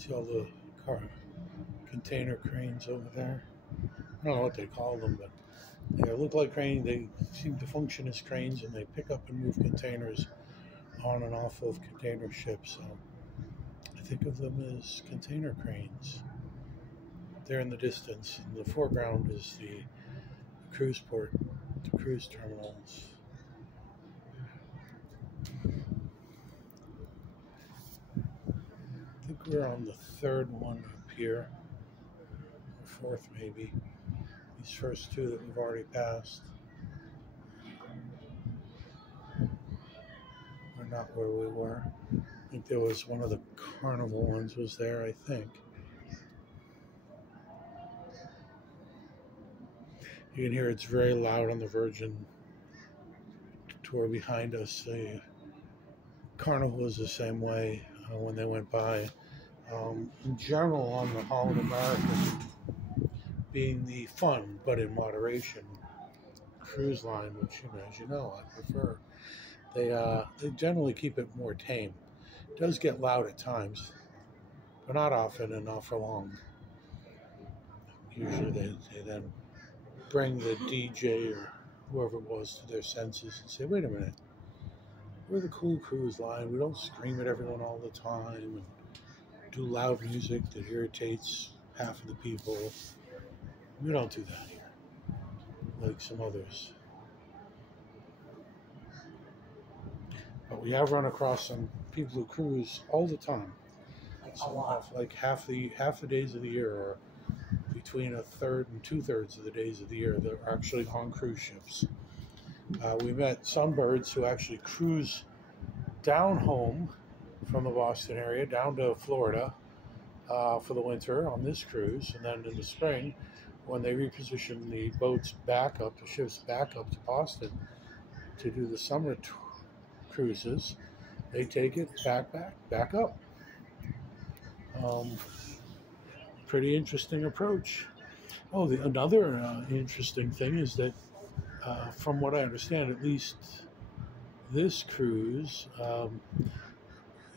See all the car container cranes over there? I don't know what they call them, but they look like cranes. They seem to function as cranes, and they pick up and move containers on and off of container ships. So I think of them as container cranes. There in the distance. In the foreground is the cruise port, the cruise terminals. I think we're on the third one up here, or fourth maybe. These first two that we've already passed are not where we were. I think there was one of the Carnival ones was there, I think. You can hear it's very loud on the Virgin tour behind us. The Carnival was the same way when they went by. In general, on the Holland American, being the fun but in moderation cruise line, which as you know, I prefer. They generally keep it more tame. It does get loud at times, but not often and not for long. Usually they then bring the DJ or whoever it was to their senses and say, wait a minute, we're the cool cruise line. We don't scream at everyone all the time and do loud music that irritates half of the people. We don't do that here, like some others. But we have run across some people who cruise all the time. Some have like half the days of the year, or between a third and 2/3 of the days of the year, they're actually on cruise ships. We met Sunbirds who actually cruise down home from the Boston area, down to Florida for the winter on this cruise, and then in the spring, when they reposition the boats back up, the ships back up to Boston to do the summer cruises, they take it back up. Pretty interesting approach. Oh, another interesting thing is that, from what I understand, at least this cruise,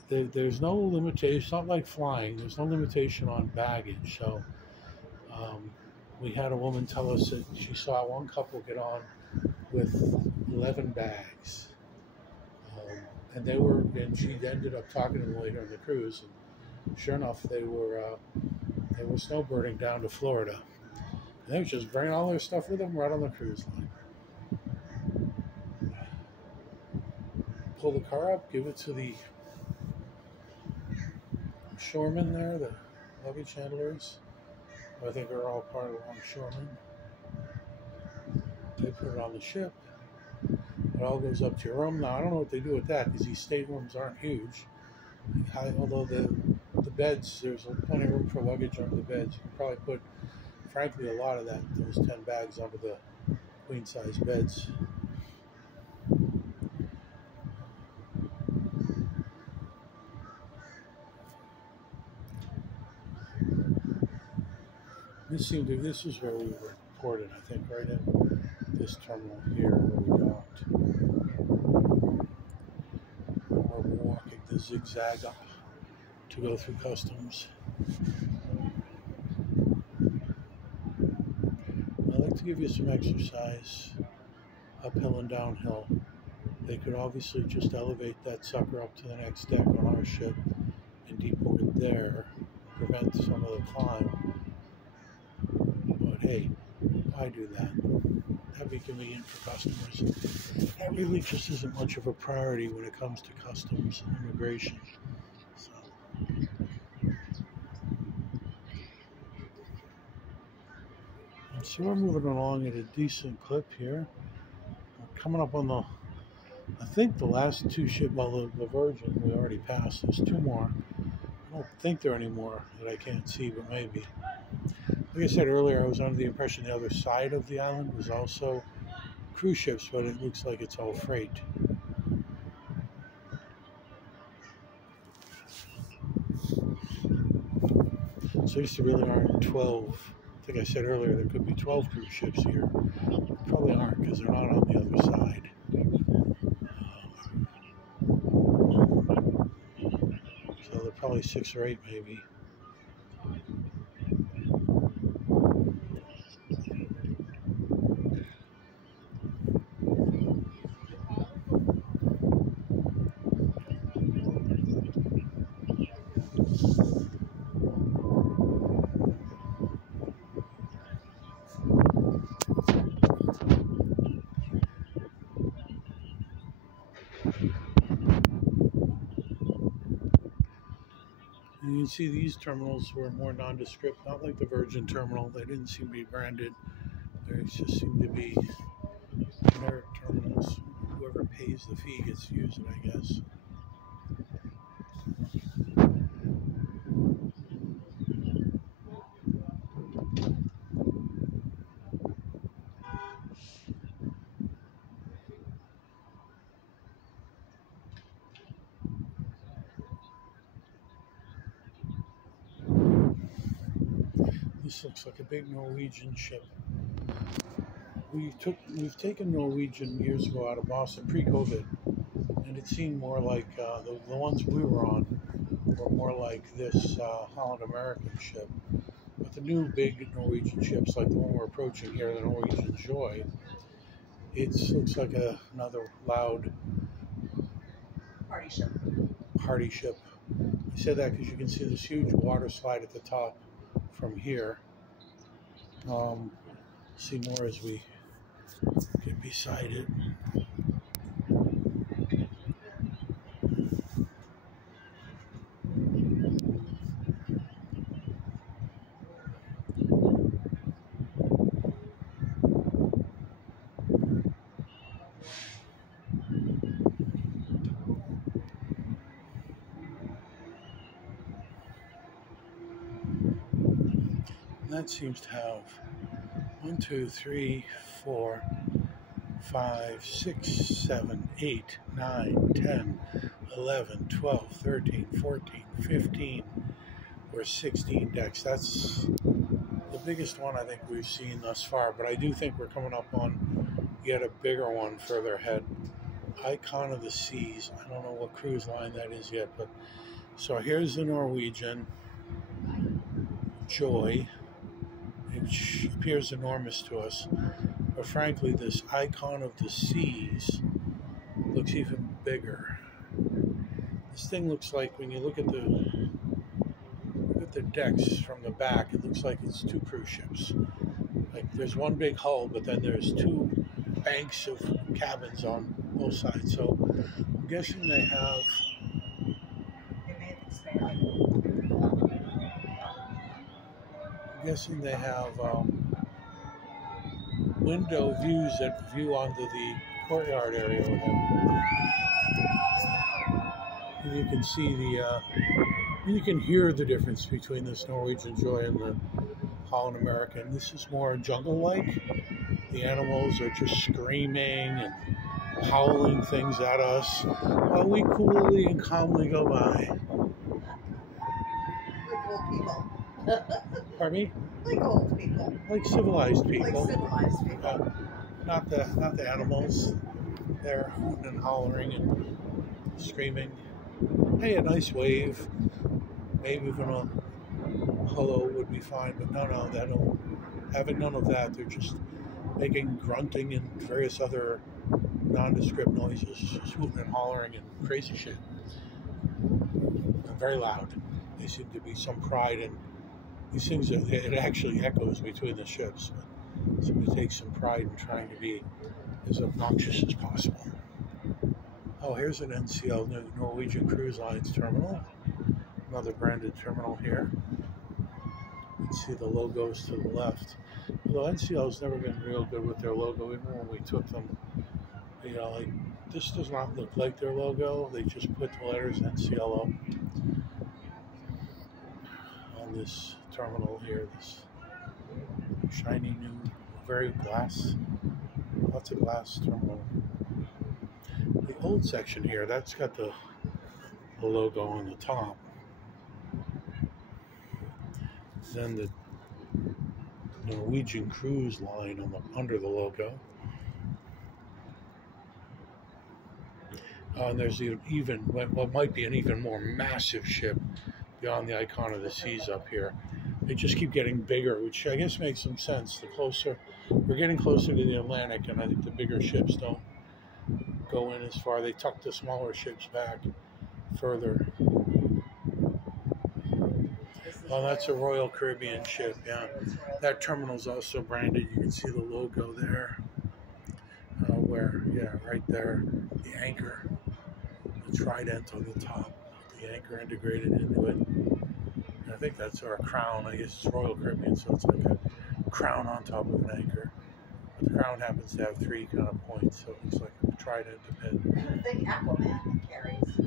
there's no limitation. It's not like flying. There's no limitation on baggage. So we had a woman tell us that she saw one couple get on with 11 bags. And she ended up talking to them later on the cruise, and sure enough, they were snowbirding down to Florida. And they were just bringing all their stuff with them right on the cruise line. Pull the car up, give it to the shoremen there, the luggage handlers, who I think are all part of longshoremen. They put it on the ship. It all goes up to your room. Now, I don't know what they do with that, because these staterooms aren't huge. Although the beds, there's plenty of room for luggage under the beds. You can probably put, frankly, a lot of those 10 bags under the queen-size beds. This was where we were ported, I think, right in this terminal here where we docked. And we're walking the zigzag up to go through customs. I like to give you some exercise, uphill and downhill. They could obviously just elevate that sucker up to the next deck on our ship and deport it there, prevent some of the climb. But hey, I do that. That'd be convenient for customers. That really just isn't much of a priority when it comes to customs and immigration. So we're moving along at a decent clip here. We're coming up on I think the last two ships, well, the Virgin we already passed. There's two more. I don't think there are any more that I can't see, but maybe. Like I said earlier, I was under the impression the other side of the island was also cruise ships, but it looks like it's all freight. So these really aren't 12. I think I said earlier there could be 12 cruise ships here. Probably aren't, because they're not on the other side. So they're probably 6 or 8 maybe. And you can see these terminals were more nondescript, not like the Virgin terminal. They didn't seem to be branded. They just seem to be generic terminals. Whoever pays the fee gets to use it, I guess. This looks like a big Norwegian ship. We've taken Norwegian years ago out of Boston pre-COVID, and it seemed more like the ones we were on were more like this Holland American ship. But the new big Norwegian ships, like the one we're approaching here, the Norwegian Joy, it looks like another loud party ship. I say that because you can see this huge water slide at the top from here. See more as we get beside it. That seems to have 1, 2, 3, 4, 5, 6, 7, 8, 9, 10, 11, 12, 13, 14, 15, or 16 decks. That's the biggest one I think we've seen thus far, but I do think we're coming up on yet a bigger one further ahead. Icon of the Seas. I don't know what cruise line that is yet, but so here's the Norwegian Joy. It appears enormous to us, but frankly, this Icon of the Seas looks even bigger. This thing looks like, when you look at the decks from the back, it looks like it's two cruise ships. Like there's one big hull, but then there's two banks of cabins on both sides. So I'm guessing they have. I'm guessing they have window views that view onto the courtyard area or whatever. And you can see you can hear the difference between this Norwegian Joy and the Holland American. This is more jungle-like. The animals are just screaming and howling things at us while we coolly and calmly go by. Like old people. Pardon me? Like old people. Like civilized people. Like civilized people. Not the animals. They're hooting and hollering and screaming. Hey, a nice wave. Maybe even a hello would be fine, but no, having none of that. They're just making grunting and various other nondescript noises, just hooting and hollering and crazy shit. And very loud. They seem to be some pride in these things. It actually echoes between the ships. But seem to take some pride in trying to be as obnoxious as possible. Oh, here's an NCL, Norwegian Cruise Lines terminal. Another branded terminal here. You can see the logos to the left. Although NCL's never been real good with their logo, even when we took them, like this does not look like their logo. They just put the letters NCL up on this terminal here. This shiny new, very glass, lots of glass terminal. The old section here, that's got the logo on the top. Then the Norwegian Cruise Line under the logo. And there's even what might be an even more massive ship beyond the Icon of the Seas up here. They just keep getting bigger, which I guess makes some sense. The closer we're getting closer to the Atlantic, and I think the bigger ships don't go in as far. They tuck the smaller ships back further. Oh, that's a Royal Caribbean ship, yeah. That terminal's also branded. You can see the logo there. Right there, the anchor, the trident on the top, the anchor integrated into it. I think that's our crown. I guess it's Royal Caribbean, so it's like a crown on top of an anchor. But the crown happens to have 3 kind of points, so it looks like a trident a bit. The thing Aquaman carries.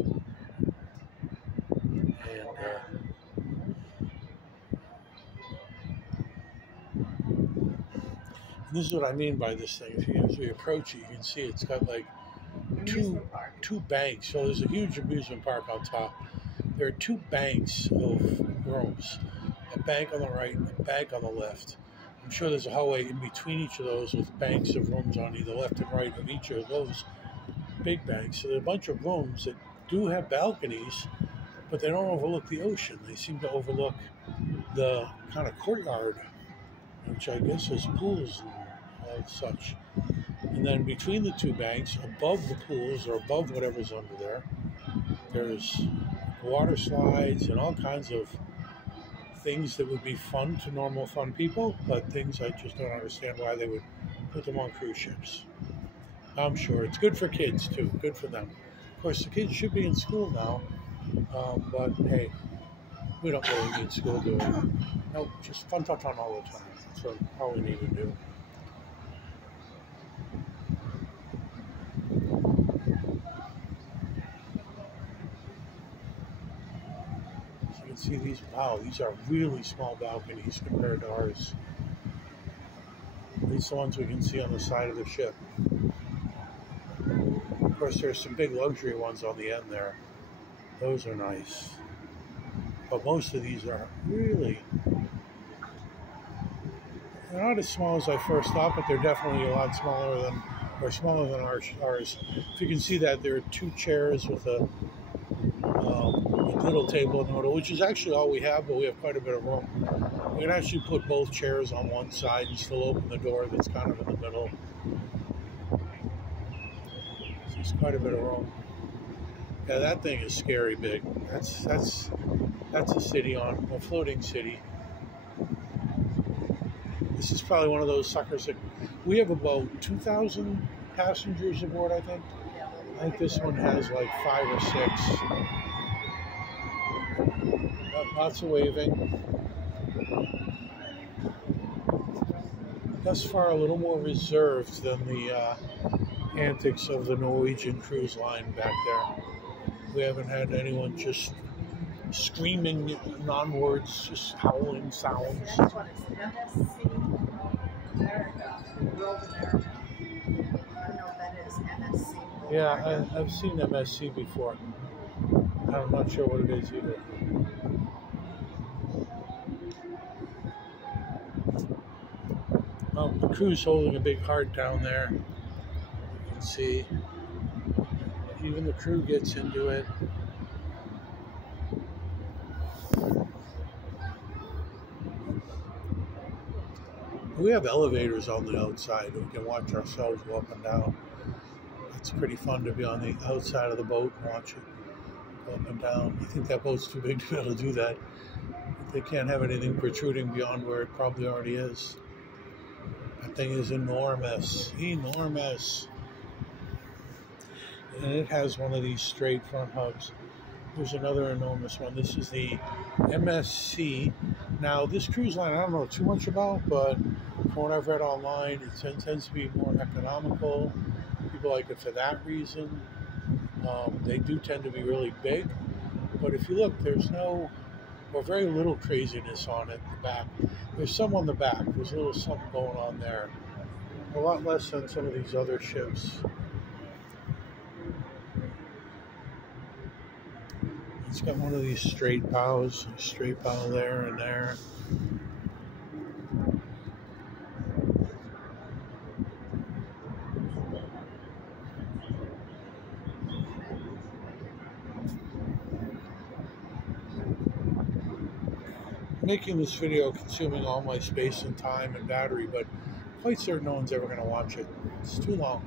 And this is what I mean by this thing. As we approach it, you can see it's got like two banks. So there's a huge amusement park on top. There are 2 banks of rooms, a bank on the right, a bank on the left. I'm sure there's a hallway in between each of those with banks of rooms on either left and right of each of those big banks. So there are a bunch of rooms that do have balconies, but they don't overlook the ocean. They seem to overlook the kind of courtyard, which I guess has pools and such. And then between the 2 banks, above the pools or above whatever's under there, there's water slides and all kinds of things that would be fun to normal fun people, but things I just don't understand why they would put them on cruise ships. I'm sure it's good for kids too, good for them. Of course, the kids should be in school now, but hey, we don't really need school doing. No, just fun all the time. That's all we need to do. See these, wow, these are really small balconies compared to ours. At least the ones we can see on the side of the ship. Of course, there's some big luxury ones on the end there. Those are nice. But most of these are really, they're not as small as I first thought, but they're definitely a lot smaller than ours. If you can see that, there are 2 chairs with a little table in the middle, which is actually all we have, but we have quite a bit of room. We can actually put both chairs on one side and still open the door that's kind of in the middle. So there's quite a bit of room. Yeah, that thing is scary big. That's a city on a floating city. This is probably one of those suckers that we have about 2,000 passengers aboard, I think. I think this one has like 5 or 6. Lots of waving. Thus far, a little more reserved than the antics of the Norwegian cruise line back there. We haven't had anyone just screaming non-words, just howling sounds. That's what it's MSC America, World America. I don't know what that is, MSC. Yeah, I've seen MSC before. I'm not sure what it is either. Well, the crew's holding a big heart down there. You can see even the crew gets into it. We have elevators on the outside. We can watch ourselves go up and down. It's pretty fun to be on the outside of the boat and watch it go up and down. I think that boat's too big to be able to do that. They can't have anything protruding beyond where it probably already is. That thing is enormous. Enormous. And it has one of these straight front hubs. There's another enormous one. This is the MSC. Now, this cruise line I don't know too much about, but from what I've read online, it tends to be more economical. People like it for that reason. They do tend to be really big. But if you look, there's no, or very little craziness on it in the back. There's some on the back. There's a little something going on there. A lot less than some of these other ships. It's got one of these straight bows, a straight bow there and there. Making this video consuming all my space and time and battery, but quite certain no one's ever going to watch it. It's too long.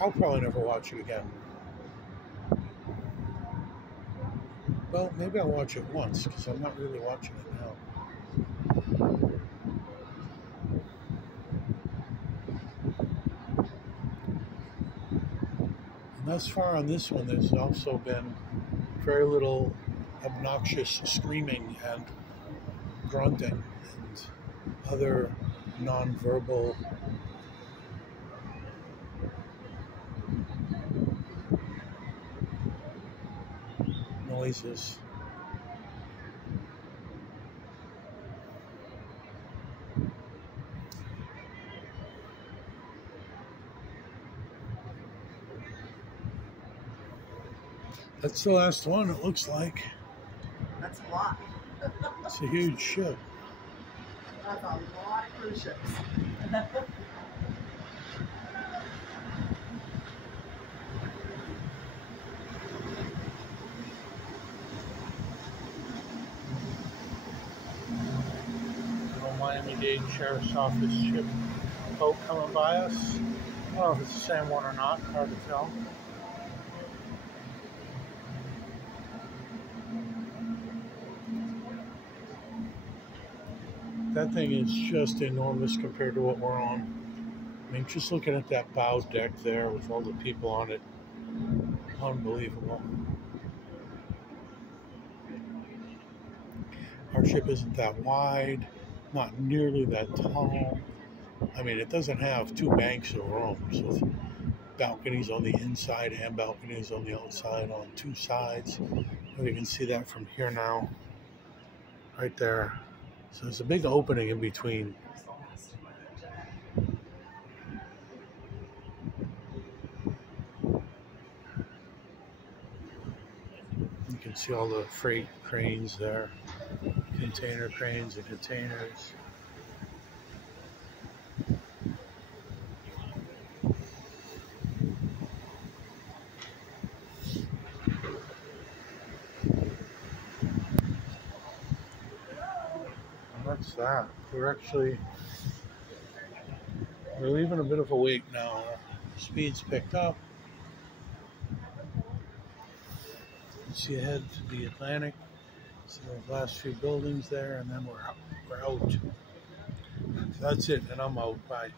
I'll probably never watch it again. Well, maybe I'll watch it once, because I'm not really watching it now. And thus far on this one, there's also been very little obnoxious screaming and grunting and other nonverbal noises. That's the last one, it looks like. That's a lot. It's a huge ship. That's a lot of cruise ships. Miami-Dade Sheriff's Office ship boat coming by us. I don't know if it's the same one or not, hard to tell. That thing is just enormous compared to what we're on. I mean, just looking at that bow deck there with all the people on it, unbelievable. Our ship isn't that wide, not nearly that tall. I mean, it doesn't have two banks of rooms with balconies on the inside and balconies on the outside on two sides. You can see that from here now, right there. So there's a big opening in between. You can see all the freight cranes there, container cranes and containers. That's that. We're leaving a bit of a wait now. Speed's picked up. You see ahead to the Atlantic. See those last few buildings there, and then we're out. So that's it, and I'm out. Bye.